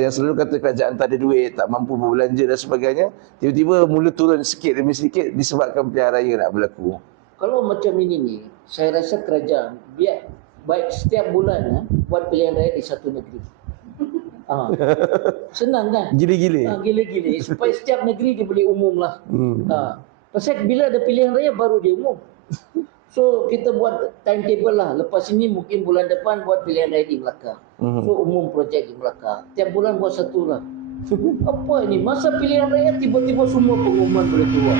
yang selalu kata kerajaan tak ada duit, tak mampu berbelanja dan sebagainya, tiba-tiba mula turun sikit demi sedikit disebabkan pilihan raya nak berlaku. Kalau macam ini ni, saya rasa kerajaan biar baik setiap bulan buat pilihan raya di satu negeri. Senang kan? Gila-gila. Gila-gila. Supaya setiap negeri dia boleh umum lah. Pasal bila ada pilihan raya baru dia umum. So kita buat timetable lah. Lepas ini mungkin bulan depan buat pilihan raya di Melaka. So umum projek di Melaka. Tiap bulan buat satu lah. Apa ini? Masa pilihan raya tiba-tiba semua pengumuman boleh keluar.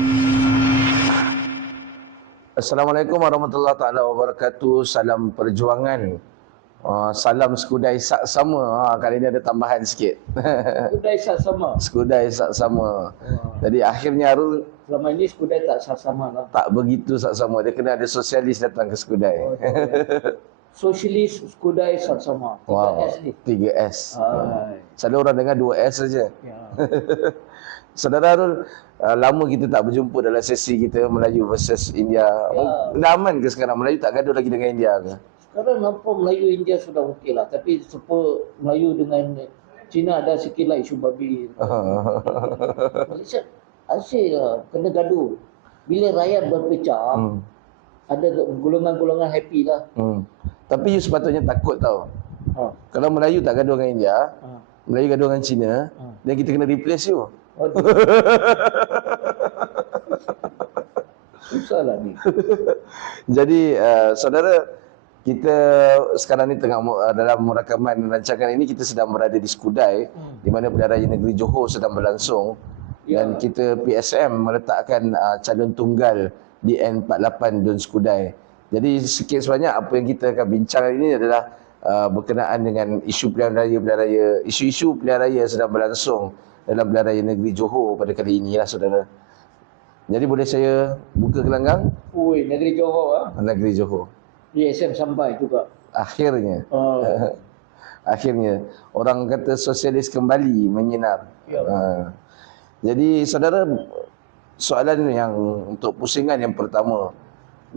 Assalamualaikum warahmatullahi taala wabarakatuh. Salam perjuangan. Salam Skudai Saksama. Kali ini ada tambahan sikit. Skudai Saksama. Skudai Saksama. Jadi akhirnya Arul, selama ini Skudai tak saksama lah. tak begitu saksama. Dia kena ada sosialis datang ke Skudai. Sosialis Skudai Saksama. 3S ni. 3S. Selalu orang dengar 2S saja. Ya. Saudara Arul, lama kita tak berjumpa dalam sesi kita Melayu versus India. Dah aman ke sekarang? Melayu tak gaduh lagi dengan India ke? Sekarang nampak Melayu India sudah okey lah. Tapi supaya Melayu dengan Cina ada sikit lah isu babi. Malaysia asyik lah, kena gaduh. Bila rakyat berpecah, ada golongan-golongan happy lah. Tapi you sepatutnya takut tau. Kalau Melayu tak gaduh dengan India, Melayu gaduh dengan Cina, dan kita kena replace you. Susah lah ni. Jadi saudara, kita sekarang ni tengah dalam rakaman rancangan ini, kita sedang berada di Skudai, di mana pilihan raya negeri Johor sedang berlangsung. Dan kita PSM meletakkan calon tunggal di N48 Dun Skudai. Jadi sikit sebanyak apa yang kita akan bincang ini adalah berkenaan dengan isu pilihan raya, isu-isu pilihan raya sedang berlangsung dalam pilihan raya negeri Johor pada kali inilah saudara. Jadi boleh saya buka gelanggang? Ui, negeri Johor Negeri Johor. PSM sampai juga. Akhirnya. Akhirnya orang kata sosialis kembali menyinar. Jadi saudara, soalan yang untuk pusingan yang pertama,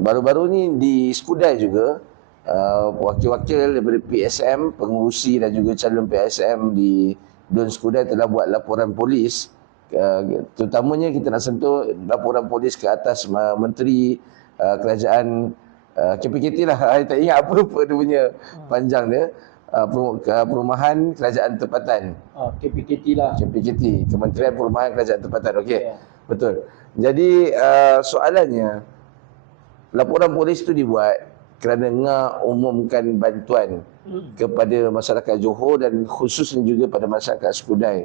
baru-baru ni di Skudai juga wakil-wakil daripada PSM, pengurusi dan juga calon PSM di Dun Skudai telah buat laporan polis. Terutamanya kita nak sentuh laporan polis ke atas Menteri Kerajaan KPKT lah. Saya tak ingat apa dia punya panjang dia. Perumahan Kerajaan Tempatan. KPKT lah. KPKT, Kementerian Perumahan Kerajaan Tempatan. Okey. Betul. Jadi soalannya, laporan polis tu dibuat kerana nak umumkan bantuan kepada masyarakat Johor dan khususnya juga pada masyarakat Skudai.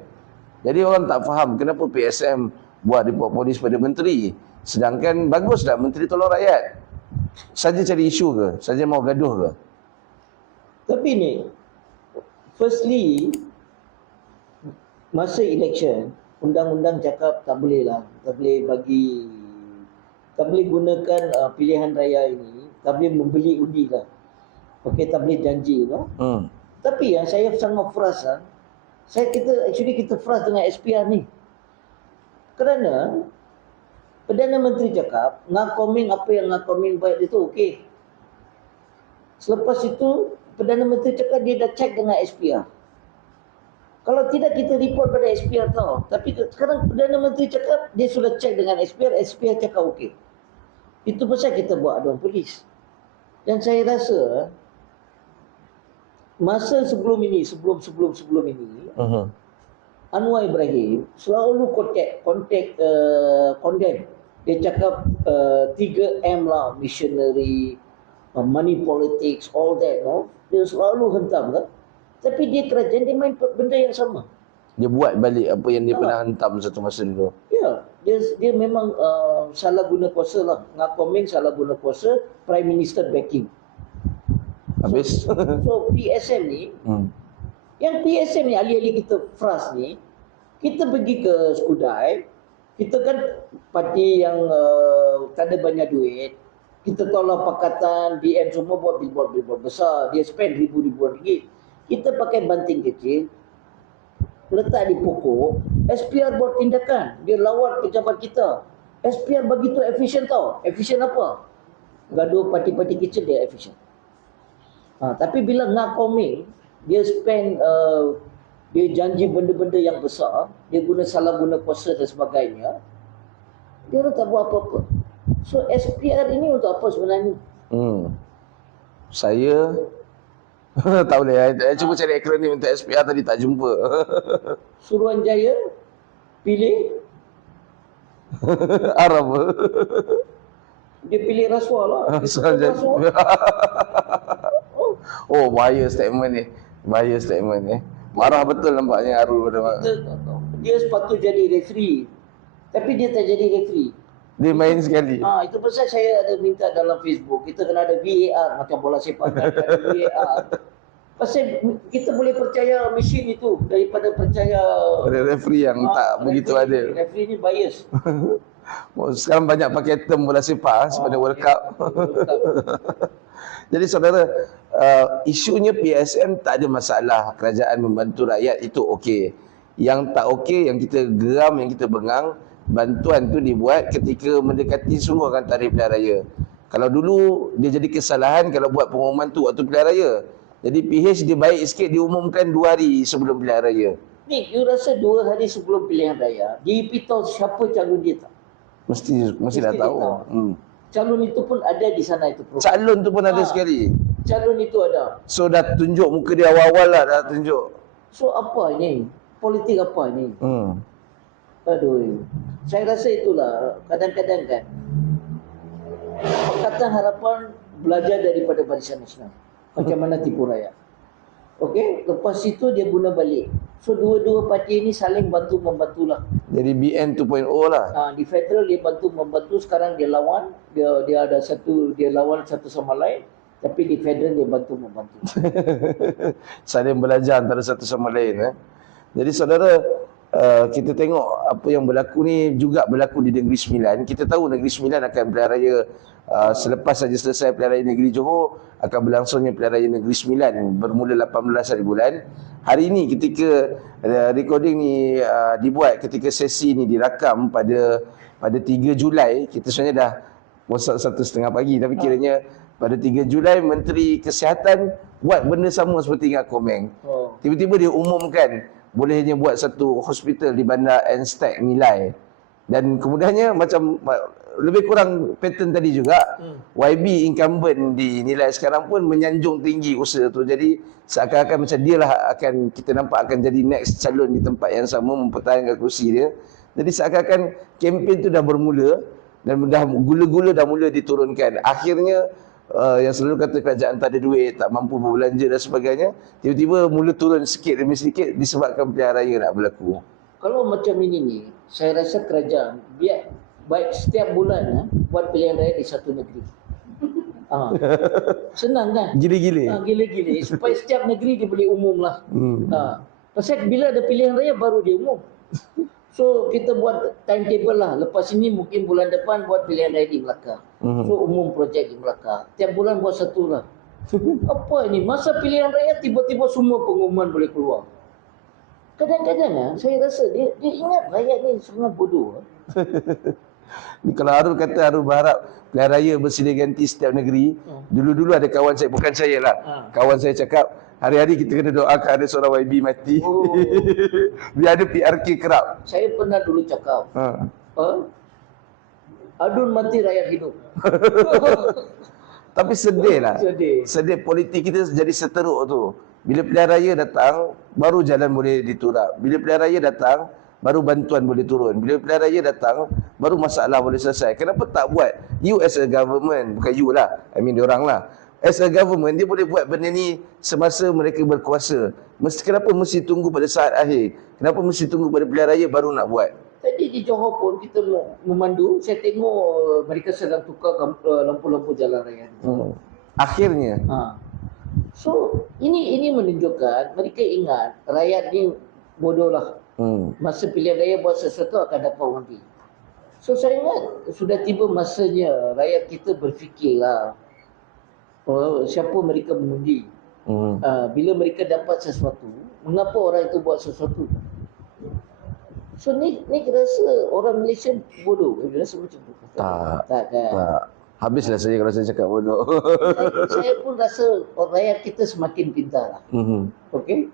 Jadi orang tak faham kenapa PSM buat report polis pada menteri, sedangkan baguslah menteri tolong rakyat. Saja cari isu ke? Saja mau gaduh ke? Tapi ni, firstly, masa election, undang-undang cakap tak boleh lah, tak boleh gunakan pilihan raya ini, tak boleh membeli undi lah. Okay, tak boleh janji lah. Tapi yang saya sangat frust kita frust dengan SPR ni. Kerana Perdana Menteri cakap, ngakoming apa yang ngakoming buat itu okey. Selepas itu, Perdana Menteri cakap dia dah check dengan SPR. Kalau tidak kita report pada SPR tau. Tapi sekarang Perdana Menteri cakap dia sudah check dengan SPR, SPR cakap okey. Itu pasal kita buat aduan polis. Dan saya rasa masa sebelum ini, Anwar Ibrahim selalu kontak condemn. Dia cakap 3M lah, missionary, money politics, all that, no? Dia selalu hentam kan. Tapi dia kerajaan, dia main benda yang sama. Dia buat balik apa yang dia pernah hentam satu masa dulu. Ya, dia memang salah guna kuasa lah. Ngakoming salah guna kuasa, Prime Minister backing. Habis? So PSM ni, yang PSM ni, ahli-ahli kita frust ni, kita pergi ke Skudai, kita kan parti yang tak ada banyak duit. Kita tahulah pakatan, DM semua buat billboard besar. Dia spend ribuan ringgit. Kita pakai banting kecil, letak di pokok, SPR buat tindakan. Dia lawat pejabat kita. SPR begitu efisien tau. Efisien apa? Gaduh parti-parti kecil dia efisien. Tapi bila ngakoming, dia spend dia janji benda-benda yang besar, dia salah guna kuasa dan sebagainya, dia orang tak buat apa-apa. So SPR ini untuk apa sebenarnya? Saya tak boleh. Saya cuba cari akronim untuk SPR tadi tak jumpa. Suruhanjaya pilih, Arab. dia pilih rasuah lah. Rasuah. Oh, bahaya statement ni. Bahaya statement ni. Marah betul nampaknya Arul pada Dia sepatut jadi referee, tapi dia tak jadi referee. dia main sekali. Itu pasal saya ada minta dalam Facebook, kita kena ada VAR macam bola sepak kan, ada VAR. Pasal kita boleh percaya mesin itu daripada percaya referee yang tak begitu adil. Referee ni bias. Sekarang banyak pakai term bola sepak sepada World Cup. Jadi saudara, isunya PSM tak ada masalah, kerajaan membantu rakyat itu okey. Yang tak okey, yang kita geram, yang kita bengang, bantuan tu dibuat ketika mendekati sungguhan tarikh pilihan raya. Kalau dulu dia jadi kesalahan kalau buat pengumuman tu waktu pilihan raya. Jadi PH dia baik sikit diumumkan 2 hari sebelum pilihan raya. Ni, you rasa 2 hari sebelum pilihan raya, DAP tahu siapa calon dia tak? Mesti dah tahu. Calon itu pun ada di sana itu. Calon tu pun ada sekali. Calon itu ada. So dah tunjuk muka dia awal-awal lah dah tunjuk. So apa ni? Politik apa ni? Aduh. Saya rasa itulah kadang-kadang kan Pakatan Harapan belajar daripada Barisan Nasional. Macam mana tipu rakyat. Okey, lepas itu dia guna balik. So dua-dua parti ini saling bantu-membantu lah. Jadi BN 2.0 lah. Di federal dia bantu-membantu, sekarang dia lawan. Dia ada dia lawan satu sama lain. Tapi di federal dia bantu-membantu. Saling belajar antara satu sama lain. Jadi saudara, kita tengok apa yang berlaku ni juga berlaku di Negeri Sembilan. Kita tahu Negeri Sembilan akan pilihan raya selepas saja selesai pilihan raya negeri Johor, akan berlangsungnya pilihan raya Negeri Sembilan bermula 18 hari bulan. Hari ini ketika recording ni dibuat, ketika sesi ni dirakam pada 3 Julai, kita sebenarnya dah WhatsApp 1:30 pagi, tapi kiranya pada 3 Julai Menteri Kesihatan buat benda sama seperti dengan Komeng. Tiba-tiba dia umumkan bolehnya buat satu hospital di bandar Anstek Milai. Dan kemudiannya macam lebih kurang pattern tadi juga, YB incumbent di Nilai sekarang pun menyanjung tinggi usaha tu. Jadi seakan-akan macam dia lah akan, kita nampak akan jadi next calon di tempat yang sama mempertahankan kursi dia. Jadi seakan-akan kempen tu dah bermula dan dah gula-gula dah mula diturunkan. Akhirnya yang selalu kata kerajaan tak ada duit, tak mampu berbelanja dan sebagainya, tiba-tiba mula turun sikit demi sedikit disebabkan pilihan raya nak berlaku. Kalau macam ini ni, saya rasa kerajaan biar baik setiap bulan buat pilihan raya di satu negeri. Senang kan? Gila-gila. Gila-gila. Supaya setiap negeri dia boleh umum lah. Pasal bila ada pilihan raya baru dia umum. So kita buat timetable lah. Lepas ini mungkin bulan depan buat pilihan raya di Melaka. So umum projek di Melaka. Tiap bulan buat satu lah. Apa ini? Masa pilihan raya tiba-tiba semua pengumuman boleh keluar. Kadang-kadang saya rasa dia ingat rakyat ni sangat bodoh. Kalau Arul kata Arul berharap pilihan raya bersilih ganti setiap negeri. Dulu-dulu ada kawan saya, bukan saya lah, kawan saya cakap hari-hari kita kena doakan ada seorang YB mati. Biar ada PRK kerap. Saya pernah dulu cakap adun mati rakyat hidup. Tapi sedih lah. Sedih politik kita jadi seteruk tu. Bila pilihan raya datang, baru jalan boleh diturap. Bila pilihan raya datang, baru bantuan boleh turun. Bila pilihan raya datang, baru masalah boleh selesai. Kenapa tak buat? You as a government, bukan you lah, I mean diorang lah. As a government, dia boleh buat benda ni semasa mereka berkuasa. Kenapa mesti tunggu pada saat akhir? Kenapa mesti tunggu pada pilihan raya baru nak buat? Tadi di Johor pun kita memandu, saya tengok mereka sedang tukar lampu-lampu jalan raya. Akhirnya. So, ini menunjukkan mereka ingat rakyat ni bodoh lah. Masa pilihan raya buat sesuatu akan dapat undi. So, saya ingat sudah tiba masanya rakyat kita berfikirlah siapa mereka mengundi. Bila mereka dapat sesuatu, mengapa orang itu buat sesuatu? So ni rasa orang Malaysia bodoh. Dia rasa macam tu. Tak kan? Tak. Habislah saya kalau saya cakap bodoh. Saya pun rasa rakyat kita semakin pintar lah. Okey?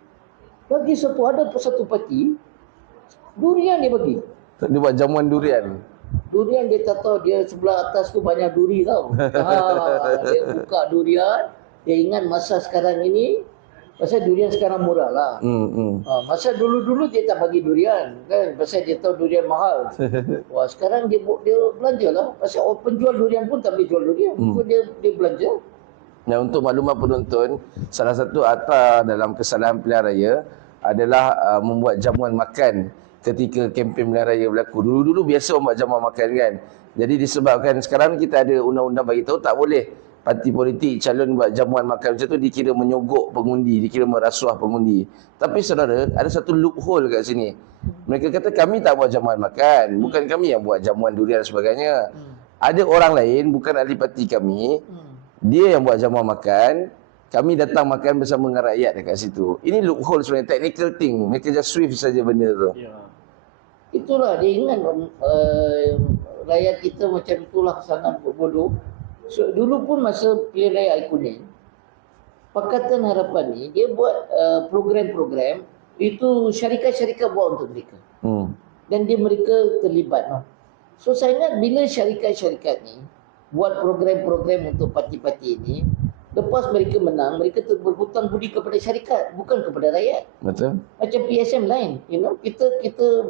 Bagi satu parti, durian dia bagi. Dia buat jamuan durian. Durian dia tak tahu, dia sebelah atas tu banyak duri tau. Dia buka durian, dia ingat masa sekarang ini, pasal durian sekarang murah lah. Masa dulu-dulu dia tak bagi durian kan, pasal dia tahu durian mahal. Wah, sekarang dia belanja lah. Pasal penjual durian pun tak boleh jual durian. So dia belanja. Dan untuk maklumat penonton, salah satu akta dalam kesalahan pilihan raya adalah membuat jamuan makan ketika kempen pilihan raya berlaku. Dulu-dulu biasa buat jamuan makan kan. Jadi disebabkan sekarang kita ada undang-undang bagi tahu tak boleh parti politik calon buat jamuan makan macam tu, dikira menyogok pengundi, dikira merasuah pengundi. Tapi saudara, ada satu loophole kat sini. Mereka kata kami tak buat jamuan makan, bukan kami yang buat jamuan durian dan sebagainya. Ada orang lain bukan ahli parti kami, dia yang buat jamuan makan, kami datang makan bersama dengan rakyat dekat situ. Ini loophole sebenarnya, technical thing. Mereka just swift saja benda tu. Itulah dia ingat rakyat kita macam itulah sangat bodoh. So, dulu pun masa pilihan raya air kuning, Pakatan Harapan ni dia buat program-program itu syarikat-syarikat buat untuk mereka. Dan mereka terlibat. So saya ingat bila syarikat-syarikat ni buat program-program untuk parti-parti ini, lepas mereka menang, mereka berhutang budi kepada syarikat, bukan kepada rakyat. Betul. Macam PSM lain, kita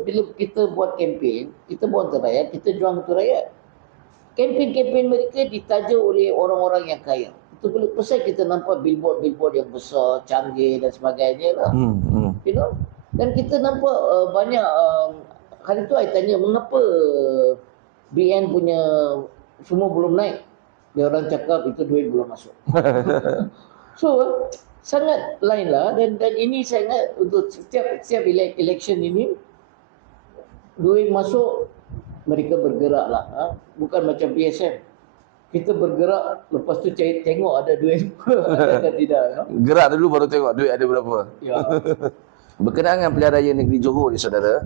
bila kita buat kempen, kita buat untuk rakyat, kita jual untuk rakyat. Kempen-kempen mereka ditaja oleh orang-orang yang kaya. Itu pasal kita nampak billboard-billboard yang besar, canggih dan sebagainya lah. Dan kita nampak banyak, hari tu saya tanya mengapa BN punya semua belum naik. Dia orang cakap itu duit belum masuk. So sangat lain lah, dan ini saya ingat untuk setiap election ini duit masuk mereka bergerak lah. Bukan macam PSM. Kita bergerak, lepas tu tengok ada duit ada atau tidak. Gerak dulu baru tengok duit ada berapa. Ya. Berkenaan dengan pilihan raya negeri Johor ni saudara,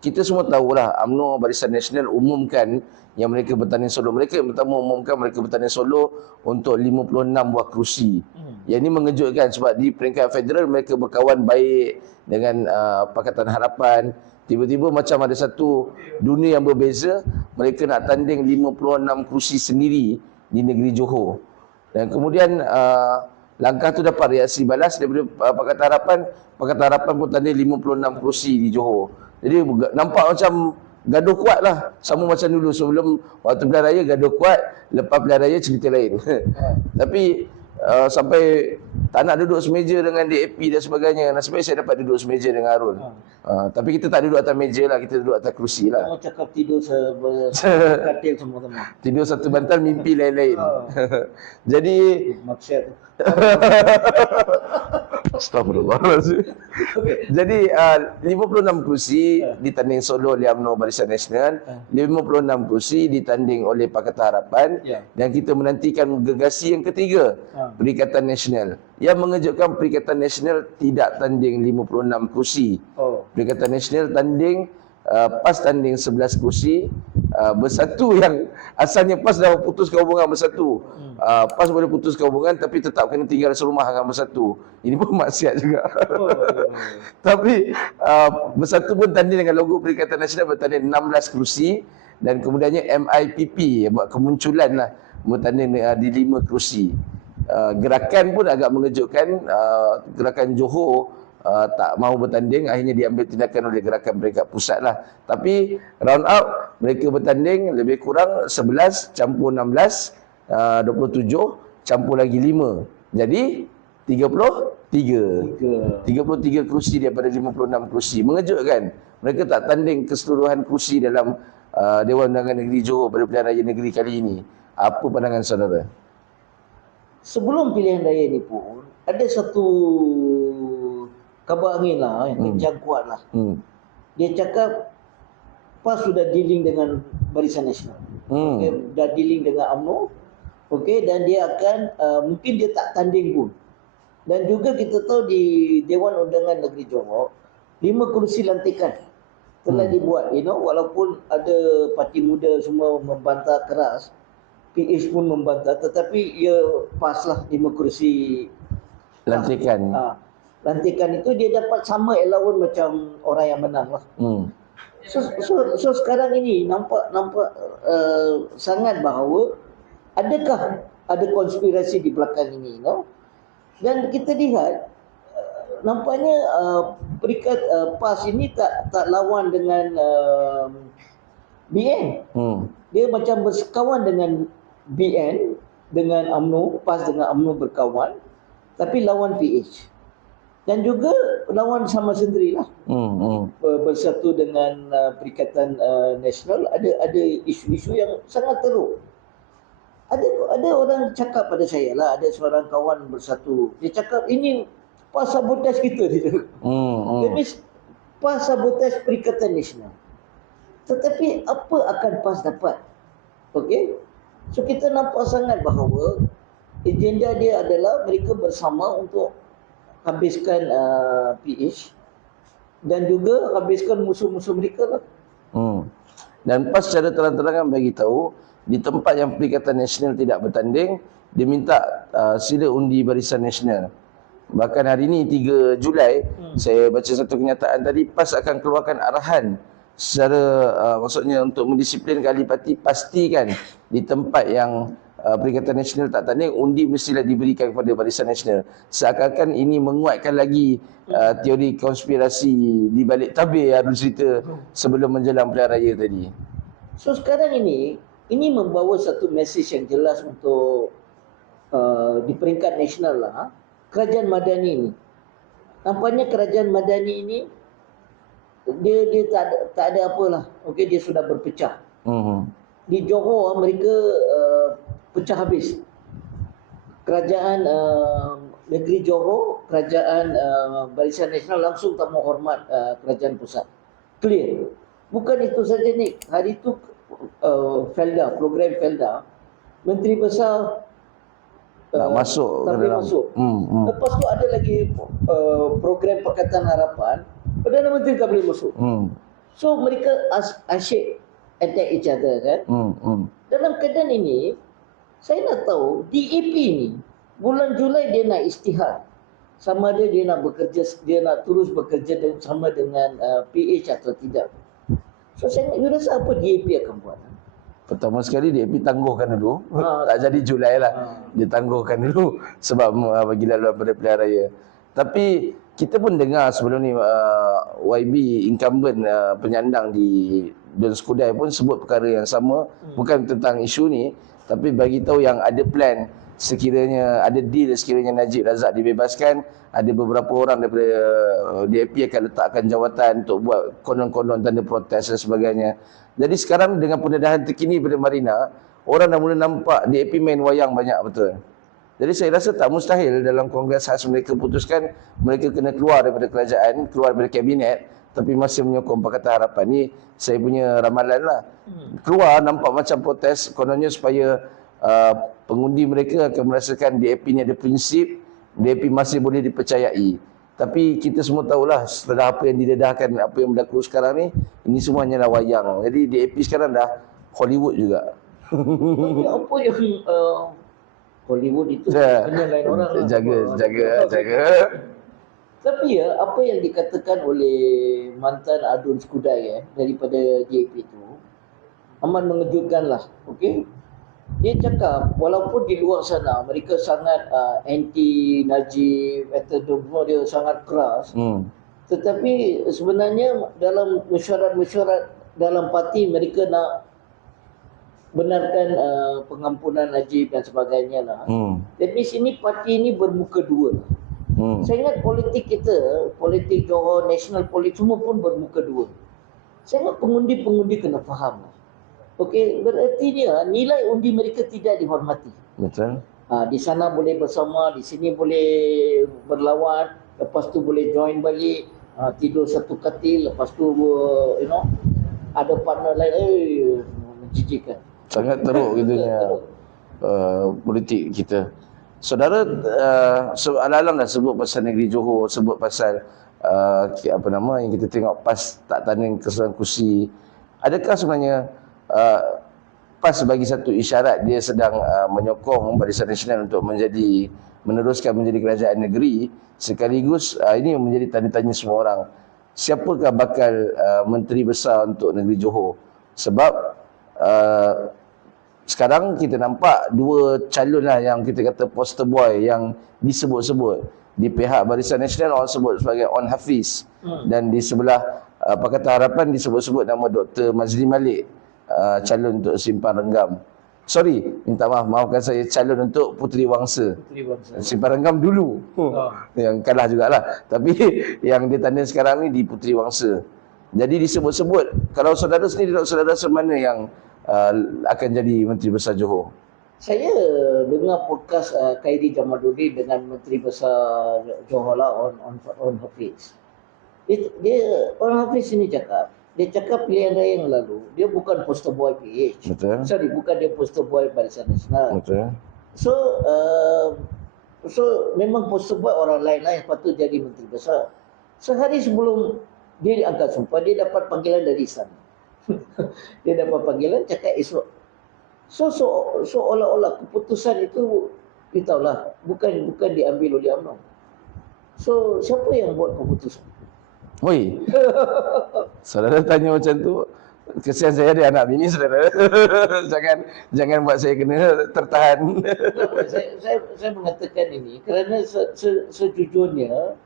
kita semua tahulah UMNO Barisan Nasional umumkan yang mereka bertanding solo. Mereka yang pertama umumkan mereka bertanding solo untuk 56 buah kerusi. Yang ini mengejutkan sebab di peringkat federal mereka berkawan baik dengan Pakatan Harapan. Tiba-tiba macam ada satu dunia yang berbeza, mereka nak tanding 56 kerusi sendiri di negeri Johor. Dan kemudian langkah tu dapat reaksi balas daripada Pakatan Harapan. Pakatan Harapan pun tanding 56 kerusi di Johor. Jadi nampak macam gaduh kuat lah. Sama macam dulu sebelum waktu pilihan raya gaduh kuat, lepas pilihan raya cerita lain. Tapi sampai tak nak duduk semeja dengan DAP dan sebagainya. Nasib baik saya dapat duduk semeja dengan Harun. Tapi kita tak duduk atas meja lah, kita duduk atas kerusi lah. Kamu cakap tidur katil semua teman. Tidur satu bantal, mimpi lain-lain. Jadi maksud Astagfirullahaladzim. Jadi 56 kerusi ditanding solo oleh UMNO Barisan Nasional, 56 kerusi ditanding oleh Pakatan Harapan, dan kita menantikan gergasi yang ketiga, Perikatan Nasional. Yang mengejutkan, Perikatan Nasional tidak tanding 56 kerusi. Perikatan Nasional tanding PAS tanding 11 kerusi. Bersatu yang asalnya PAS dah putuskan hubungan bersatu. PAS boleh putuskan hubungan tapi tetap kena tinggal serumah dengan bersatu. Ini pun maksiat juga. Tapi bersatu pun tanding dengan logo Perikatan Nasional, bertanding 16 kerusi. Dan kemudiannya MIPP buat kemunculan lah, bertanding di 5 kerusi. Gerakan pun agak mengejutkan. Gerakan Johor tak mahu bertanding, akhirnya diambil tindakan oleh gerakan peringkat pusat lah. Tapi round out mereka bertanding lebih kurang 11 campur 16, 27 campur lagi 5. Jadi 33 kerusi daripada 56 kerusi. Mengejutkan. Mereka tak tanding keseluruhan kerusi dalam Dewan Undangan Negeri Johor pada pilihan raya negeri kali ini. Apa pandangan saudara? Sebelum pilihan raya ni pun ada satu kabar angin lah, kencang kuat lah. Dia cakap PAS sudah dealing dengan Barisan Nasional, dah dealing dengan UMNO, dan dia akan mungkin dia tak tanding pun. Dan juga kita tahu di Dewan Undangan Negeri Johor 5 kerusi lantikan telah dibuat, walaupun ada parti muda semua membantah keras, PH pun membantah, tetapi ia PAS lah 5 kerusi lantikan. lantikan itu, dia dapat sama allowance macam orang yang menang lah. So sekarang ini nampak sangat bahawa adakah ada konspirasi di belakang ini, Dan kita lihat nampaknya peringkat PAS ini tak lawan dengan BN. Dia macam bersekawan dengan BN, dengan UMNO, PAS dengan UMNO berkawan, tapi lawan PH. Dan juga lawan sama sendiri lah. Bersatu dengan Perikatan Nasional, ada isu-isu yang sangat teruk. Ada orang cakap pada saya lah, ada seorang kawan bersatu, dia cakap ini PAS sabotaj kita. Jadi PAS sabotaj Perikatan Nasional. Tetapi apa akan PAS dapat? Okey. So kita nampak sangat bahawa agenda dia adalah mereka bersama untuk habiskan PH dan juga habiskan musuh-musuh mereka lah. Dan PAS secara terang-terangan bagi tahu di tempat yang Perikatan Nasional tidak bertanding, dia minta sila undi Barisan Nasional. Bahkan hari ini 3 Julai saya baca satu kenyataan tadi, PAS akan keluarkan arahan secara maksudnya untuk mendisiplinkan ahli parti, pastikan di tempat yang Perikatan Nasional tak tanding, undi mestilah diberikan kepada Barisan Nasional. Seakan-akan ini menguatkan lagi teori konspirasi di balik tabir Abdul cerita sebelum menjelang pilihan raya tadi. So sekarang ini membawa satu mesej yang jelas untuk di peringkat nasional lah. Kerajaan Madani ini, nampaknya kerajaan Madani ini dia tak ada apalah. Okey, dia sudah berpecah. Di Johor mereka pecah habis. Kerajaan negeri Johor, kerajaan Barisan Nasional langsung tak mau hormat kerajaan pusat. Clear. Bukan itu saja ni. Hari itu Felda, program Felda, Menteri Besar masuk tapi masuk. Lepas tu ada lagi program Pakatan Harapan, Perdana Menteri tak boleh masuk. So mereka asyik attack each other kan. Dalam keadaan ini, saya nak tahu DAP ni bulan Julai dia nak istihad, sama ada dia nak bekerja, dia nak terus bekerja sama dengan PH atau tidak. So saya rasa apa DAP akan buat? Pertama sekali DAP tangguhkan dulu. Tak jadi Julai lah. Dia tangguhkan dulu sebab bagi laluan pada pilihan raya. Tapi kita pun dengar sebelum ni YB incumbent penyandang di Dun Skudai pun sebut perkara yang sama. Bukan tentang isu ni, tapi bagi tahu yang ada plan sekiranya ada deal, sekiranya Najib Razak dibebaskan, ada beberapa orang daripada DAP akan letakkan jawatan untuk buat konon-konon tanda protes dan sebagainya. Jadi sekarang dengan pendedahan terkini pada Marina, orang dah mula nampak DAP main wayang banyak betul. Jadi saya rasa tak mustahil dalam Kongres khas mereka putuskan mereka kena keluar daripada kerajaan, keluar daripada kabinet, tapi masih menyokong Pakatan Harapan. Ni saya punya ramalan lah. Keluar nampak macam protes, kononnya supaya pengundi mereka akan merasakan DAP ni ada prinsip, DAP masih boleh dipercayai. Tapi kita semua tahulah setelah apa yang didedahkan, apa yang berlaku sekarang ni, ini semua hanyalah wayang. Jadi DAP sekarang dah Hollywood juga. Apa yang Hollywood itu hanya lain orang lah. Jaga. Tapi apa yang dikatakan oleh mantan Adun Skudai daripada DAP itu amat mengejutkan lah. Okey. Dia cakap walaupun di luar sana mereka sangat anti Najib, semua dia sangat keras. Tetapi sebenarnya dalam mesyuarat-mesyuarat dalam parti mereka nak benarkan pengampunan Najib dan sebagainya lah. Jadi sini parti ini bermuka dua. Saya ingat politik kita, politik Johor, national politik semua pun bermuka dua. Saya ingat pengundi-pengundi kena faham. Okey, berarti dia nilai undi mereka tidak dihormati. Betul. Di sana boleh bersama, di sini boleh berlawan, lepas tu boleh join balik, tidur satu katil, lepas tu ada partner lain, menjijikkan. Sangat teruk gitunya politik kita. Saudara alang-alang dah sebut pasal negeri Johor, sebut pasal apa nama yang kita tengok PAS tak tanding keseluruhan kursi. Adakah sebenarnya PAS bagi satu isyarat dia sedang menyokong Barisan Nasional untuk menjadi meneruskan menjadi kerajaan negeri, sekaligus ini menjadi tanda tanya semua orang. Siapakah bakal menteri besar untuk negeri Johor? Sebab sekarang kita nampak dua calon lah yang kita kata poster boy yang disebut-sebut. Di pihak Barisan Nasional orang sebut sebagai On Hafiz, dan di sebelah Pakatan Harapan disebut-sebut nama Dr. Mazli Malik, calon untuk Simpang Renggam. Sorry, minta maaf, maafkan saya, calon untuk Puteri Wangsa. Simpang Renggam dulu yang kalah jugalah, tapi yang dia tanda sekarang ni di Puteri Wangsa. Jadi disebut-sebut. Kalau saudara sendiri, saudara rasa mana yang akan jadi Menteri Besar Johor? Saya dengar podcast Khairi Jamaluddin dengan Menteri Besar Johor lah, on Hafiz. Dia On Hafiz ini cakap, dia cakap pilihan raya yang lalu, dia bukan poster boy PH. Betul. Sorry, bukan dia poster boy Barisan Nasional. Betul. So memang poster boy orang lain lah yang patut jadi Menteri Besar. Sehari sebelum dia diangkat sumpah, dia dapat panggilan dari istana. Dia dapat panggilan cakap esok. So seolah-olah keputusan itu kita tahulah bukan diambil oleh UMNO. So siapa yang buat keputusan? Oi. Saudara tanya macam tu, kesian saya ada anak bini saudara. jangan buat saya kena tertahan. saya mengatakan ini kerana sejujurnya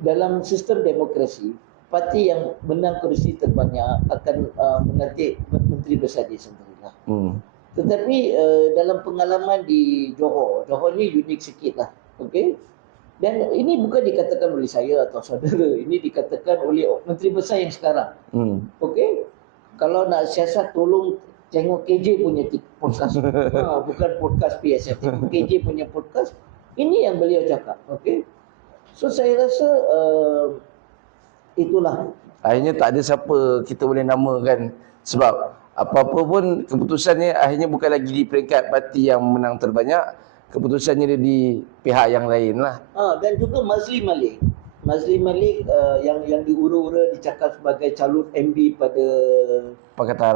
dalam sistem demokrasi, parti yang menang kerusi terbanyak akan melantik menteri besar dia sendirilah. Tetapi dalam pengalaman di Johor ni unik sikit lah. Okay? Dan ini bukan dikatakan oleh saya atau saudara. Ini dikatakan oleh menteri besar yang sekarang. Okay? Kalau nak siasat, tolong tengok KJ punya podcast. Bukan podcast PSF. Tengok KJ punya podcast. Ini yang beliau cakap. Okay? So saya rasa itulah. Akhirnya tak ada siapa kita boleh namakan. Sebab apa-apa pun keputusannya akhirnya bukan lagi di peringkat parti yang menang terbanyak, keputusannya dia di pihak yang lain lah. Dan juga Mazli Malik yang diura-ura dicakap sebagai calon MB pada Pakatan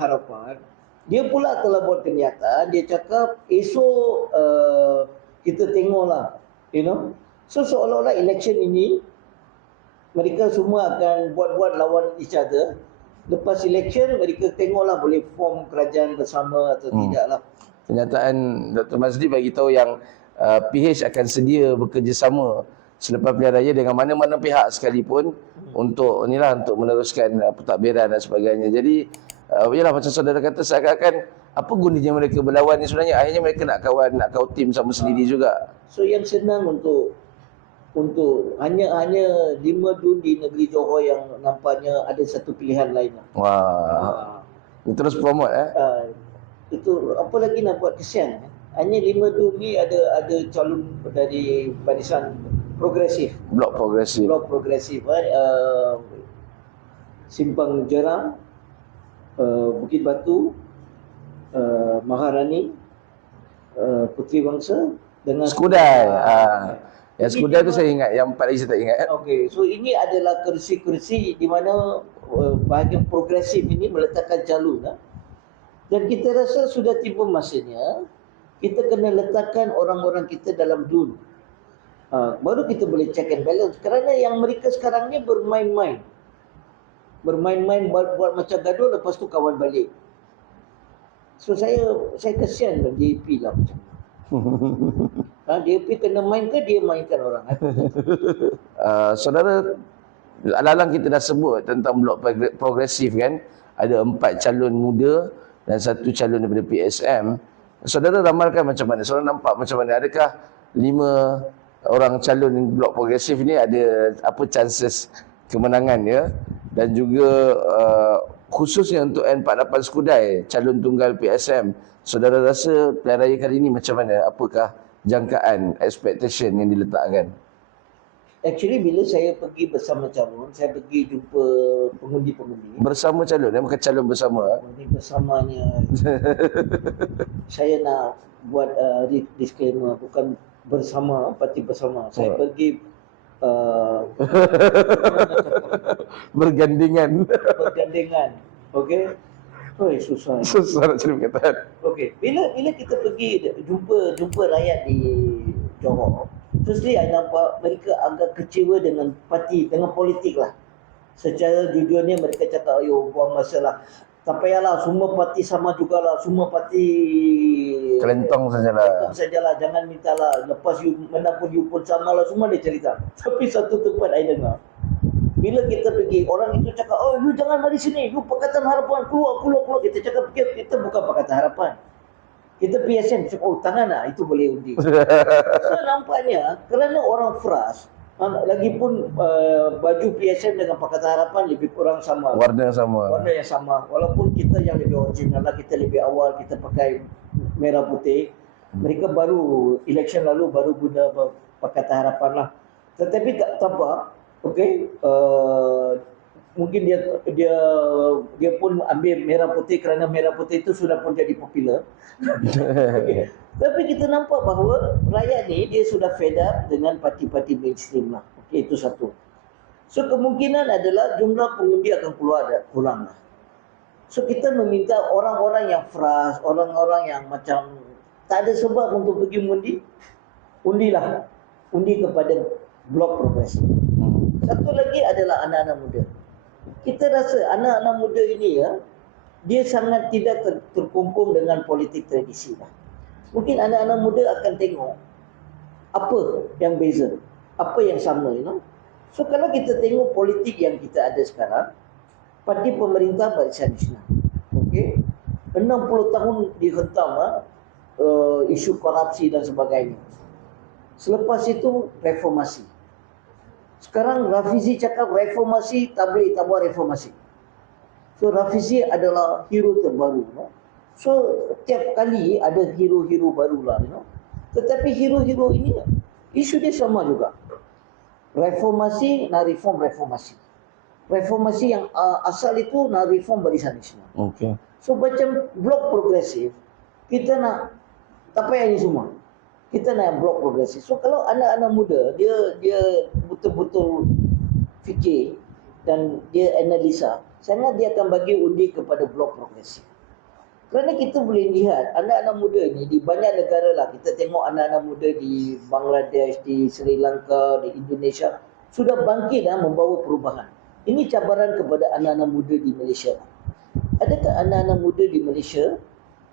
Harapan. Dia pula telah buat kenyataan, dia cakap esok kita tengoklah, So seolah-olah election ini mereka semua akan buat-buat lawan each other. Lepas election, mereka tengoklah boleh form kerajaan bersama atau tidak lah. Kenyataan Dr. Mazli bagi tahu yang PH akan sedia bekerjasama selepas pilihan raya dengan mana-mana pihak sekalipun untuk meneruskan pentadbiran dan sebagainya. Jadi yalah, macam saudara kata, seakan-akan apa gunanya mereka berlawan ni sebenarnya? Akhirnya mereka nak kau tim sama sendiri juga. So yang senang untuk hanya 5 dun di negeri Johor yang nampaknya ada satu pilihan lain. Wah. Terus promote Itu apa lagi nak buat, kesian. Hanya 5 dun ni ada calon dari barisan progresif. Blok progresif. Simpang Jerang, Bukit Batu, Maharani, Puteri Wangsa dengan Skudai. Yang Skudai tu saya ingat, yang 4 lagi saya tak ingat. Okey, so ini adalah kursi-kursi di mana bahagian progresif ini meletakkan calon. Dan kita rasa sudah tiba masanya kita kena letakkan orang-orang kita dalam dun. Baru kita boleh check and balance. Kerana yang mereka sekarang ni bermain-main, buat macam gaduh, lepas tu kawan balik. So saya kesian dengan JP lah macam tu. DAP kena main ke dia mainkan orang? Saudara, alang-alang kita dah sebut tentang blok progresif kan, ada 4 calon muda dan 1 calon daripada PSM. Saudara ramalkan macam mana? Saudara nampak macam mana? Adakah 5 orang calon blok progresif ni ada apa chances kemenangan ya? Dan juga khususnya untuk N48 Skudai, calon tunggal PSM, saudara rasa pilihan raya kali ini macam mana? Apakah jangkaan, expectation yang diletakkan? Actually bila saya pergi bersama calon, saya pergi jumpa pengundi-pengundi. Bersama calon, bukan calon bersama. Pengundi bersamanya. Saya nak buat disclaimer, bukan bersama, parti bersama. Saya pergi bergandengan. Okey. Susah. Susah nak cari perkataan. Okey. Bila kita pergi jumpa rakyat Johor, firstly I nampak mereka agak kecewa dengan parti, dengan politik lah. Secara jujurnya mereka cakap, ayo buang masa lah. Tak payahlah, semua parti sama jugalah, semua parti Kelentong sajalah. jangan mintalah. Lepas you menang pun you pun samalah, semua dia cerita. Tapi satu tempat I dengar, bila kita pergi, orang itu cakap, oh you jangan mari sini, you Pakatan Harapan, keluar. Kita cakap, kita bukan Pakatan Harapan. Kita PSM, cakap, oh tangan lah, itu boleh undi. So nampaknya, kerana orang frust, lagipun baju PSM dengan Pakatan Harapan lebih kurang sama. Warna yang sama. Walaupun kita yang lebih original lah, kita lebih awal, kita pakai merah putih. Mereka baru, election lalu baru guna Pakatan Harapan lah. Tetapi tak apa. Okey, mungkin dia pun ambil merah putih kerana merah putih itu sudah pun jadi popular. Okay. Tapi kita nampak bahawa rakyat ni dia sudah fed up dengan parti-parti mainstream lah. Okey, itu satu. So kemungkinan adalah jumlah pengundi akan kurang lah. So kita meminta orang-orang yang frust, orang-orang yang macam tak ada sebab untuk pergi undilah. Undi kepada Blok Progresif. Satu lagi adalah anak-anak muda. Kita rasa anak-anak muda ini dia sangat tidak terkumpul dengan politik tradisi lah. Mungkin anak-anak muda akan tengok apa yang beza, apa yang sama, So kalau kita tengok politik yang kita ada sekarang, parti pemerintah Barisan Islam. Okey. 60 tahun dihentam isu korupsi dan sebagainya. Selepas itu reformasi. Sekarang Rafizi cakap reformasi tak boleh, tak buat reformasi. So Rafizi adalah hero terbaru. So tiap kali ada hero-hero barulah. Tetapi hero-hero ini isu dia sama juga. Reformasi nak reformasi. Reformasi yang asal itu nak reform Barisan Islam. Okey. So macam Blok Progresif, kita nak tak payah ini semua. Kita nak Blok Progresif. So kalau anak-anak muda dia betul-betul fikir dan dia analisa, sangat dia akan bagi undi kepada Blok Progresif. Kerana kita boleh lihat anak-anak muda ni di banyak negara lah. Kita tengok anak-anak muda di Bangladesh, di Sri Lanka, di Indonesia sudah bangkit membawa perubahan. Ini cabaran kepada anak-anak muda di Malaysia. Adakah anak-anak muda di Malaysia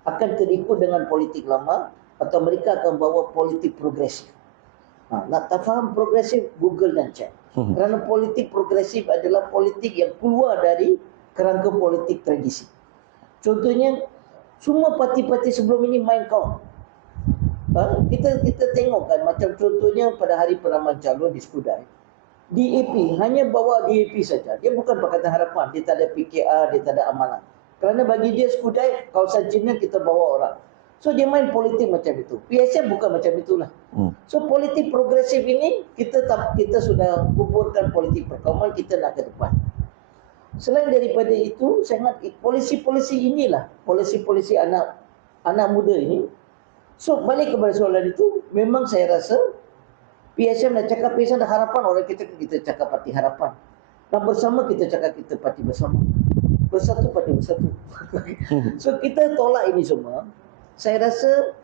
akan terikut dengan politik lama atau mereka akan bawa politik progresif? Nak tak faham progresif, Google dan cek. Kerana politik progresif adalah politik yang keluar dari kerangka politik tradisi. Contohnya, semua parti-parti sebelum ini main kaum. Kita tengok kan, macam contohnya pada hari penamaan calon di Skudai, DAP hanya bawa DAP saja. Dia bukan Pakatan Harapan, dia tak ada PKR, dia tak ada amanah. Kerana bagi dia Skudai, kawasan Cina kita bawa orang. So dia main politik macam itu. PSM bukan macam itulah. So politik progresif ini kita sudah kuburkan politik perkauman, kita nak ke depan. Selain daripada itu, sangat polisi-polisi inilah, polisi-polisi anak muda ini. So balik kepada soalan itu, memang saya rasa PSM nak cakap PSM dah harapan, orang kita cakap parti harapan. Dan bersama kita cakap kita parti bersama. Bersatu parti bersatu. So kita tolak ini semua. Saya rasa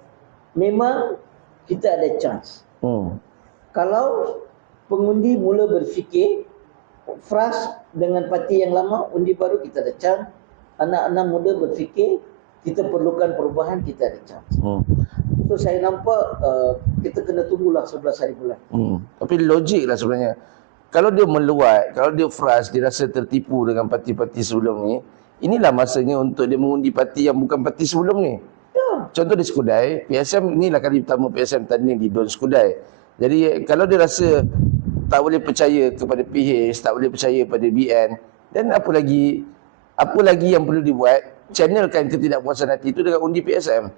memang kita ada chance. Kalau pengundi mula berfikir frust dengan parti yang lama, undi baru kita ada chance. Anak-anak muda berfikir kita perlukan perubahan, kita ada chance. So saya nampak kita kena tunggulah 11 hari bulan. Tapi logik lah sebenarnya. Kalau dia meluat, kalau dia frust, dia rasa tertipu dengan parti-parti sebelum ni, inilah masanya untuk dia mengundi parti yang bukan parti sebelum ni. Contoh di Skudai, PSM inilah kali pertama PSM tanding di Don Skudai. Jadi kalau dia rasa tak boleh percaya kepada PH, tak boleh percaya pada BN, dan apa lagi yang perlu dibuat, channelkan ketidakpuasan hati itu dengan undi PSM.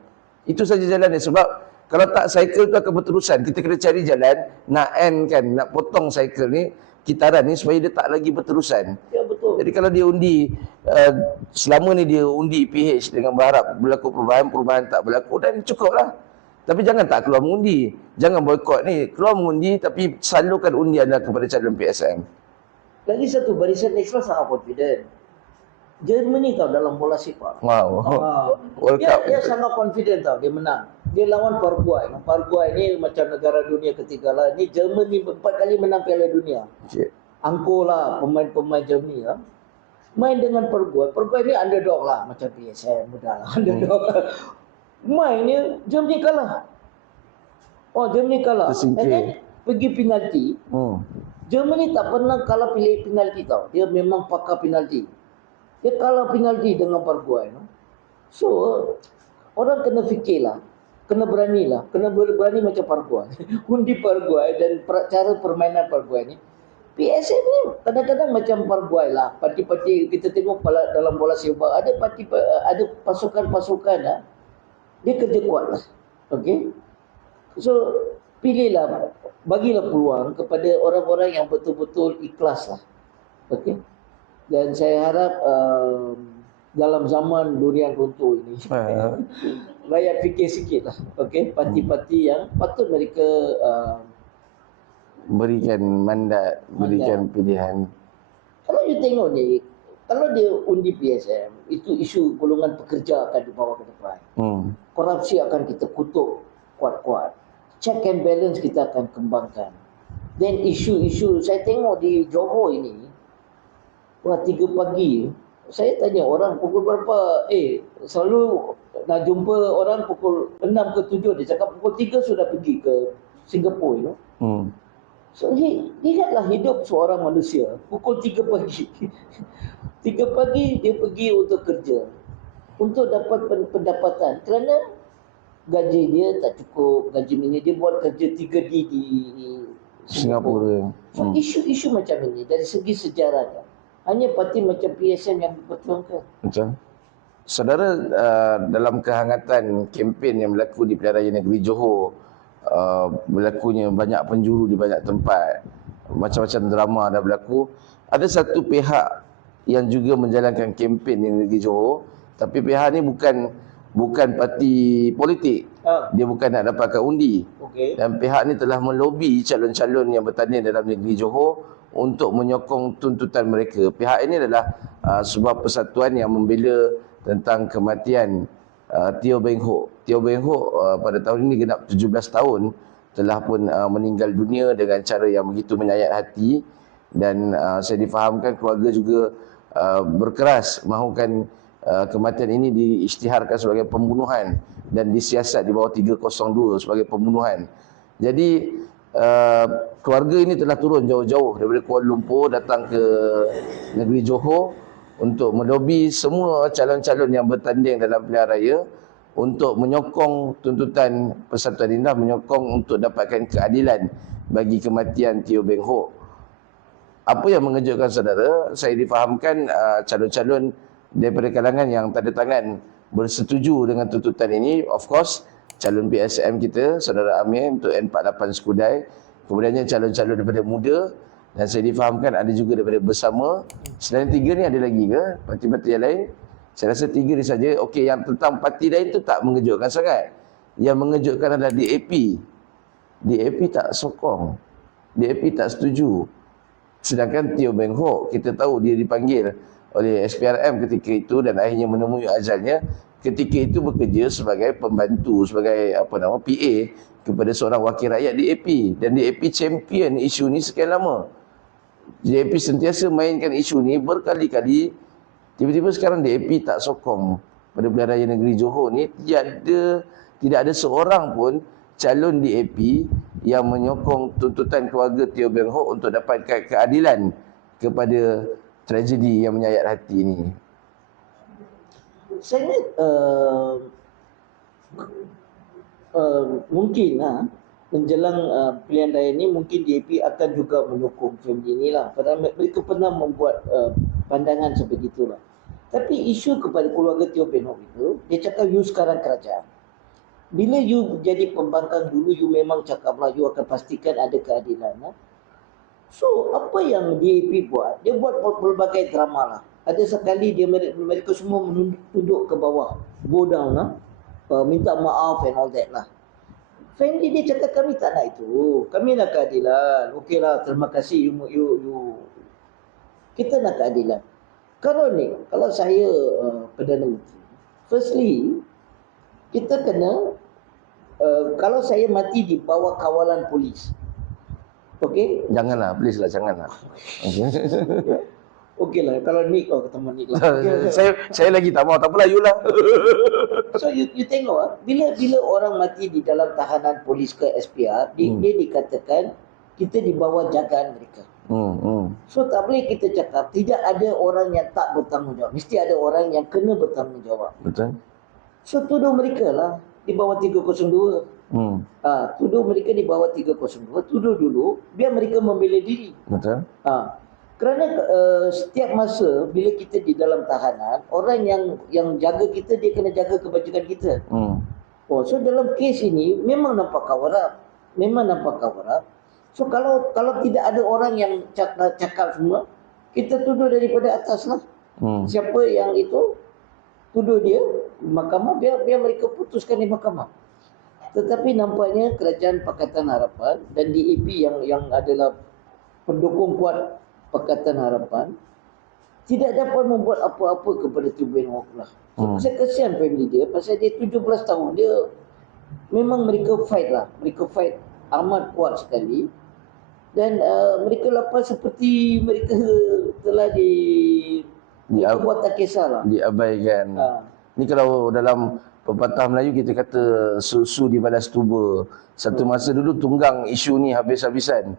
Itu saja jalan dia. Sebab kalau tak, cycle tu akan berterusan. Kita kena cari jalan nak end kan, nak potong cycle ni, kitaran ni supaya dia tak lagi berterusan. Ya betul. Jadi kalau dia undi selama ni dia undi PH dengan berharap berlaku perubahan tak berlaku, dan cukuplah. Tapi jangan tak keluar mengundi. Jangan boikot ni. Keluar mengundi tapi salurkan undi anda kepada calon PSM. Lagi satu, Barisan Islam sangat confident. Germany tahu dalam bola sepak. Wow. World Cup. Dia sangat confident tahu dia menang. Dia lawan Paraguay. Paraguay ni macam negara dunia ketiga lah. Ni Germany 4 kali menang Piala Dunia. Okay. Angko lah pemain-pemain Germany lah. Main dengan Paraguay. Paraguay ni underdog lah. Macam PSM mudah lah. Underdog. Main ni Germany kalah. Oh, Germany kalah. Tersingkir. And then pergi penalti. Germany tak pernah kalah pilih penalti tau. Dia memang pakar penalti. Dia kalah penalti dengan Paraguay. No? So, orang kena fikirlah. Kena beranilah. Kena berani macam Paraguay. Undi Paraguay dan cara permainan Paraguay ni. PSM ni kadang-kadang macam Paraguay lah. Parti-parti kita tengok dalam bola sepak. Ada pasukan-pasukan lah. Dia kerja kuat lah. Okay. So, pilihlah. Bagilah peluang kepada orang-orang yang betul-betul ikhlas lah. Okay. Dan saya harap dalam zaman durian runtuh ini, rakyat fikir sikit lah. Okay. Parti-parti yang patut mereka berikan mandat, berikan pilihan. Kalau you tengok ni, kalau dia undi PSM, itu isu golongan pekerja akan dibawa ke depan. Korupsi akan kita kutuk kuat-kuat. Check and balance kita akan kembangkan. Dan isu-isu, saya tengok di Johor ini, 3 pagi, saya tanya orang pukul berapa, selalu nak jumpa orang pukul 6 ke 7, dia cakap pukul 3 sudah pergi ke Singapura, you know. So, lihatlah hidup seorang manusia, pukul 3 pagi. 3 pagi dia pergi untuk kerja, untuk dapat pendapatan. Kerana gaji dia tak cukup, gaji ini dia buat kerja 3D di Singapura. So, isu-isu macam ini dari segi sejarahnya, hanya parti macam PSM yang berperjuangkan. Macam saudara, dalam kehangatan kempen yang berlaku di Pilihan Raya Negeri Johor, berlakunya banyak penjuru di banyak tempat, macam-macam drama dah berlaku. Ada satu pihak yang juga menjalankan kempen di negeri Johor, tapi pihak ni bukan parti politik. Dia bukan nak dapatkan undi. Dan pihak ni telah melobi calon-calon yang bertanding dalam negeri Johor untuk menyokong tuntutan mereka. Pihak ini adalah sebuah persatuan yang membela tentang kematian Teo Beng Hock. Teo Beng Hock pada tahun ini genap 17 tahun telah pun meninggal dunia dengan cara yang begitu menyayat hati. Dan saya difahamkan keluarga juga berkeras mahukan kematian ini diisytiharkan sebagai pembunuhan dan disiasat di bawah 302 sebagai pembunuhan. Jadi keluarga ini telah turun jauh-jauh daripada Kuala Lumpur datang ke negeri Johor untuk melobi semua calon-calon yang bertanding dalam pilihan raya untuk menyokong tuntutan Persatuan Indah, menyokong untuk dapatkan keadilan bagi kematian Teo Beng Hock. Apa yang mengejutkan saudara, saya difahamkan calon-calon daripada kalangan yang tanda tangan bersetuju dengan tuntutan ini, of course calon PSM kita, saudara Amir untuk N48 Skudai, kemudiannya calon-calon daripada muda, dan saya difahamkan ada juga daripada bersama. Selain 3 ni ada lagi ke parti-parti yang lain? Saya rasa 3 ni saja. Okey, yang tentang parti lain tu tak mengejutkan sangat. Yang mengejutkan adalah DAP. DAP tak sokong. DAP tak setuju. Sedangkan Teo Beng Hock, kita tahu dia dipanggil oleh SPRM ketika itu dan akhirnya menemui ajalnya. Ketika itu bekerja sebagai pembantu, sebagai PA kepada seorang wakil rakyat DAP. Dan DAP champion isu ni sekian lama. DAP sentiasa mainkan isu ni berkali-kali. Tiba-tiba sekarang DAP tak sokong pada pilihan raya negeri Johor ni. Tidak ada seorang pun calon DAP yang menyokong tuntutan keluarga Teo Beng Hock untuk dapatkan keadilan kepada tragedi yang menyayat hati ini. Saya mungkin menjelang pilihan raya ini mungkin DAP akan juga menyokong family ni lah. Padahal mereka pernah membuat pandangan sebegitulah. Tapi isu kepada keluarga Teo Beng Hock itu, dia cakap you sekarang kerajaan. Bila you jadi pembangkang dulu, you memang cakaplah you akan pastikan ada keadilan. So apa yang DAP buat? Dia buat pelbagai drama lah. Ada sekali mereka semua tunduk ke bawah, go down minta maaf and all that lah. Family dia cakap kami tak nak itu, kami nak keadilan. Okeylah, terima kasih you. Kita nak keadilan. Kalau saya Perdana Menteri, firstly kita kena kalau saya mati di bawah kawalan polis, okey? Janganlah, please lah, janganlah. Okey lah, kalau Nick, ketemu Nick lah. Okay. saya lagi tak mau, tak apalah, you lah. So you tengok, bila orang mati di dalam tahanan polis ke SPR, dia dikatakan kita di bawah jagaan mereka. So tak boleh kita cakap tidak ada orang yang tak bertanggungjawab. Mesti ada orang yang kena bertanggungjawab. Betul. So tuduh mereka lah di bawah 302. Tuduh mereka di bawah 302. Tuduh dulu biar mereka membela diri. Betul. Kerana setiap masa bila kita di dalam tahanan, orang yang jaga kita, dia kena jaga kebajikan kita. So dalam kes ini memang nampak kawarap. So kalau tidak ada orang yang cakap semua, kita tuduh daripada atas lah. Siapa yang itu tuduh dia, mahkamah biar mereka putuskan di mahkamah. Tetapi nampaknya Kerajaan Pakatan Harapan dan DAP yang adalah pendukung kuat Pakatan Harapan tidak dapat membuat apa-apa kepada Teo Ben Hock lah. Saya kesian family dia pasal dia 17 tahun dia memang mereka fight lah. Mereka fight amat kuat sekali. Dan mereka lepas seperti mereka telah buat tak kisah lah. Diabaikan. Ni kalau dalam pepatah Melayu kita kata susu dibalas tuba. Satu masa dulu tunggang isu ni habis-habisan.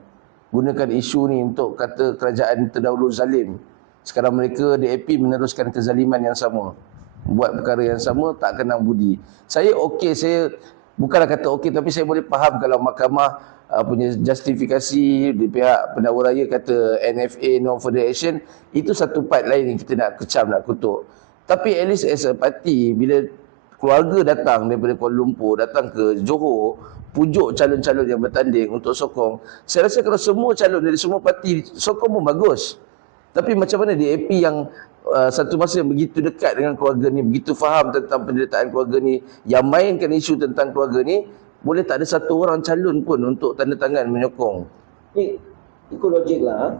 Gunakan isu ni untuk kata kerajaan terdahulu zalim. Sekarang mereka DAP meneruskan kezaliman yang sama. Buat perkara yang sama, tak kenang budi. Saya okey, saya bukanlah kata okey, tapi saya boleh faham kalau mahkamah punya justifikasi di pihak pendakwa raya kata NFA, no further action, itu satu part lain yang kita nak kecam, nak kutuk. Tapi at least as a party, bila keluarga datang daripada Kuala Lumpur, datang ke Johor, pujuk calon-calon yang bertanding untuk sokong, saya rasa kalau semua calon dari semua parti sokong pun bagus. Tapi macam mana DAP yang satu masa yang begitu dekat dengan keluarga ni, begitu faham tentang penderitaan keluarga ni, yang mainkan isu tentang keluarga ni, boleh tak ada satu orang calon pun untuk tanda tangan menyokong? Ikut logik lah.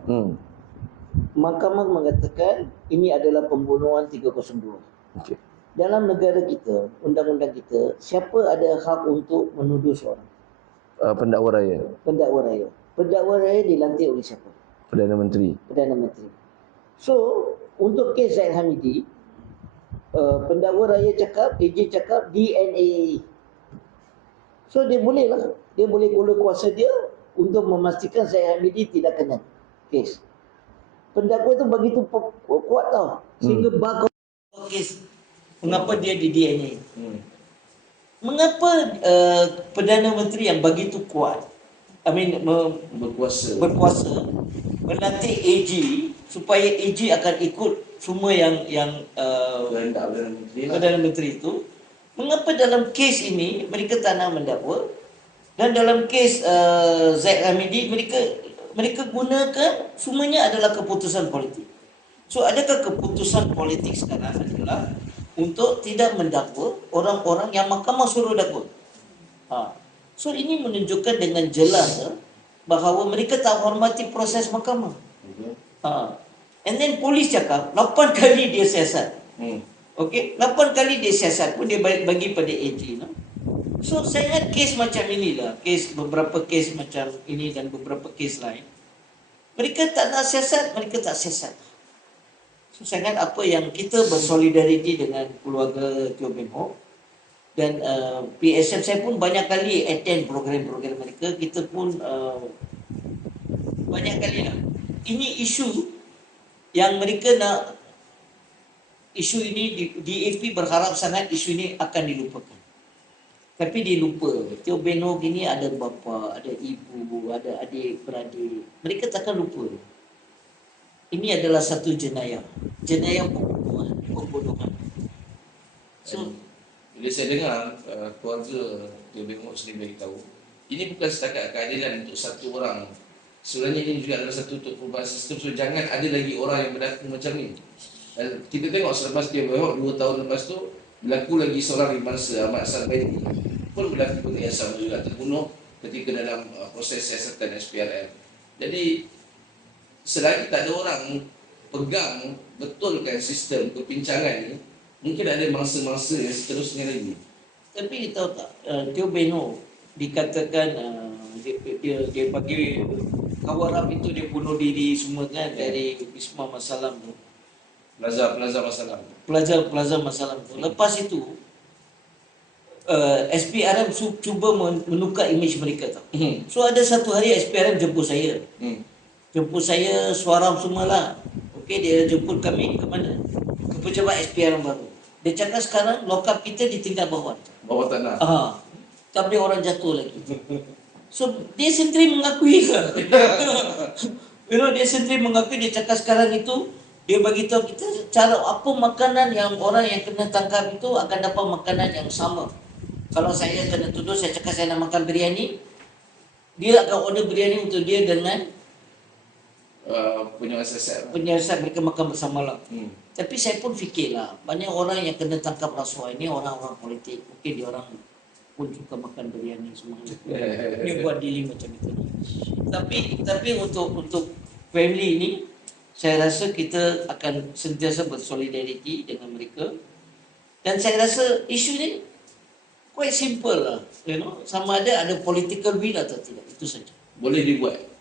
Mahkamah mengatakan ini adalah pembunuhan 302. Okay. Dalam negara kita, undang-undang kita, siapa ada hak untuk menuduh seorang? Pendakwa raya. Pendakwa raya. Pendakwa raya dilantik oleh siapa? Perdana Menteri. Perdana Menteri. So, untuk kes Zaid Hamidi, pendakwa raya cakap, AJ cakap DNA. So dia boleh lah. Dia boleh guna kuasa dia untuk memastikan Zaid Hamidi tidak kena kes. Pendakwa tu begitu kuat tau. Sehingga bakal kes. Mengapa dia di DNA? Mengapa Perdana Menteri yang begitu kuat, berkuasa melantik AG supaya AG akan ikut semua yang Perdana Menteri itu. Mengapa dalam kes ini mereka tak nak mendakwa, dan dalam kes Zaid Hamidi mereka gunakan semuanya adalah keputusan politik. So adakah keputusan politik sekarang adalah untuk tidak mendakwa orang-orang yang mahkamah suruh dakwa? So ini menunjukkan dengan jelas bahawa mereka tak hormati proses mahkamah. And then polis cakap 8 kali dia siasat. Okey, 8 kali dia siasat pun dia bagi pada AG. So saya ingat kes macam inilah, beberapa kes macam ini dan beberapa kes lain. Mereka tak nak siasat, mereka tak siasat. So saya ingat apa yang kita bersolidariti dengan keluarga Teo Ben Hock. Dan PSM saya pun banyak kali attend program-program mereka. Kita pun banyak kali lah. Ini isu yang mereka nak. Isu ini DAP berharap sangat isu ini akan dilupakan. Tapi dilupa. Teo Ben Hock ini ada bapa, ada ibu, ada adik-beradik. Mereka takkan lupa. Ini adalah satu jenayah. Jenayah pembunuhan. So, bila saya dengar keluarga Teo Ben Hock sendiri beritahu, ini bukan setakat keadilan untuk satu orang. Sebenarnya ini juga adalah satu untuk perubahan sistem. So jangan ada lagi orang yang berlaku macam ni. Kita tengok selepas Teo Ben Hock 2 tahun lepas tu berlaku lagi seorang di masa Ahmad Sarbaini pun berlaku benda yang sama juga, terbunuh ketika dalam proses siasatan SPRM. Jadi selagi tak ada orang pegang betulkan sistem kepincangan ni, mungkin ada mangsa-mangsa yang seterusnya lagi. Tapi tahu tak, Teo Beno dikatakan dia bagi Kawaram itu dia bunuh diri semua kan dari Wisma Masalam tu. Plaza masalah. Plaza Masalam tu. Lepas itu SPRM cuba menukar imej mereka tau. So ada satu hari SPRM jemput saya. Jemput saya Suaram semualah. Okey, dia jemput kami ke mana? Ke pejabat SPRM baru. Dia cakap sekarang lokap kita ditinggal bawah. Bawah tanah. Tak boleh orang jatuh lagi. So dia sendiri mengakui lah. Dia sendiri mengakui, dia cakap sekarang itu dia bagi tahu kita cara apa makanan yang orang yang kena tangkap itu akan dapat makanan yang sama. Kalau saya kena tuduh, saya cakap saya nak makan biryani, dia akan order biryani untuk dia dengan penyelesaian mereka makan bersama lah. Tapi saya pun fikirlah, banyak orang yang kena tangkap rasuah ini orang-orang politik. Mungkin dia orang pun suka makan biryani semua. Dia buat dealing macam itu. Tapi untuk family ini, saya rasa kita akan sentiasa bersolidariti dengan mereka. Dan saya rasa isu ni quite simple lah. Sama ada political will atau tidak. Itu saja. Boleh dibuat.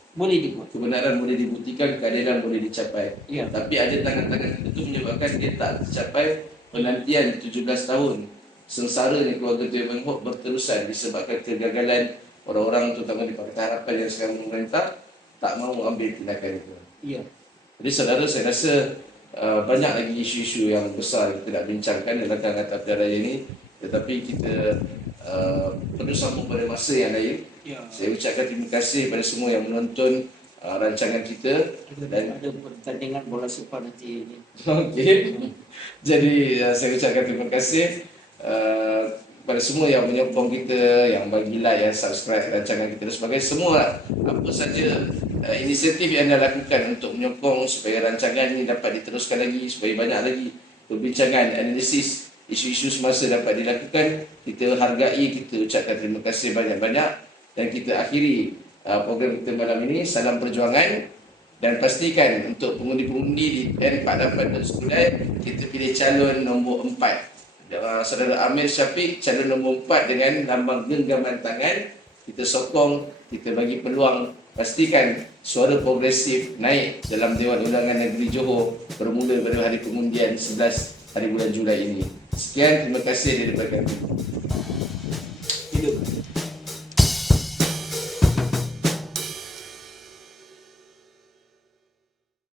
Kebenaran boleh dibuktikan, keadilan boleh dicapai. Ya. Tapi ada tangan-tangan tertentu menyebabkan dia tak tercapai. Penantian 17 tahun sengsaranya keluarga Teo Eng Hock berterusan disebabkan kegagalan orang-orang terutama di Pakatan Harapan yang sekarang memerintah tak mahu ambil tindakan itu. Ya. Jadi saudara, saya rasa banyak lagi isu-isu yang besar kita nak bincangkan dalam Angkatan Pilihan Raya ini. Tetapi kita perlu sambung pada masa yang lain. Ya. Saya ucapkan terima kasih kepada semua yang menonton rancangan kita. Dan ada pertandingan bola sepak nanti ini. Okey. Jadi saya ucapkan terima kasih kepada semua yang menyokong kita, yang bagi like, yang subscribe rancangan kita dan sebagainya. Semua apa saja inisiatif yang anda lakukan untuk menyokong supaya rancangan ini dapat diteruskan lagi, supaya banyak lagi perbincangan, analisis isu-isu semasa dapat dilakukan, kita hargai, kita ucapkan terima kasih banyak-banyak. Dan kita akhiri program kita malam ini. Salam perjuangan. Dan pastikan untuk pengundi-pengundi di N48 Skudai, kita pilih calon nombor 4. Saudara Amir Syafiq, calon nombor 4 dengan lambang genggaman tangan. Kita sokong, kita bagi peluang. Pastikan suara progresif naik dalam Dewan Undangan Negeri Johor bermula pada hari pengundian 11 hari bulan Julai ini. Sekian, terima kasih daripada kami. Hidup.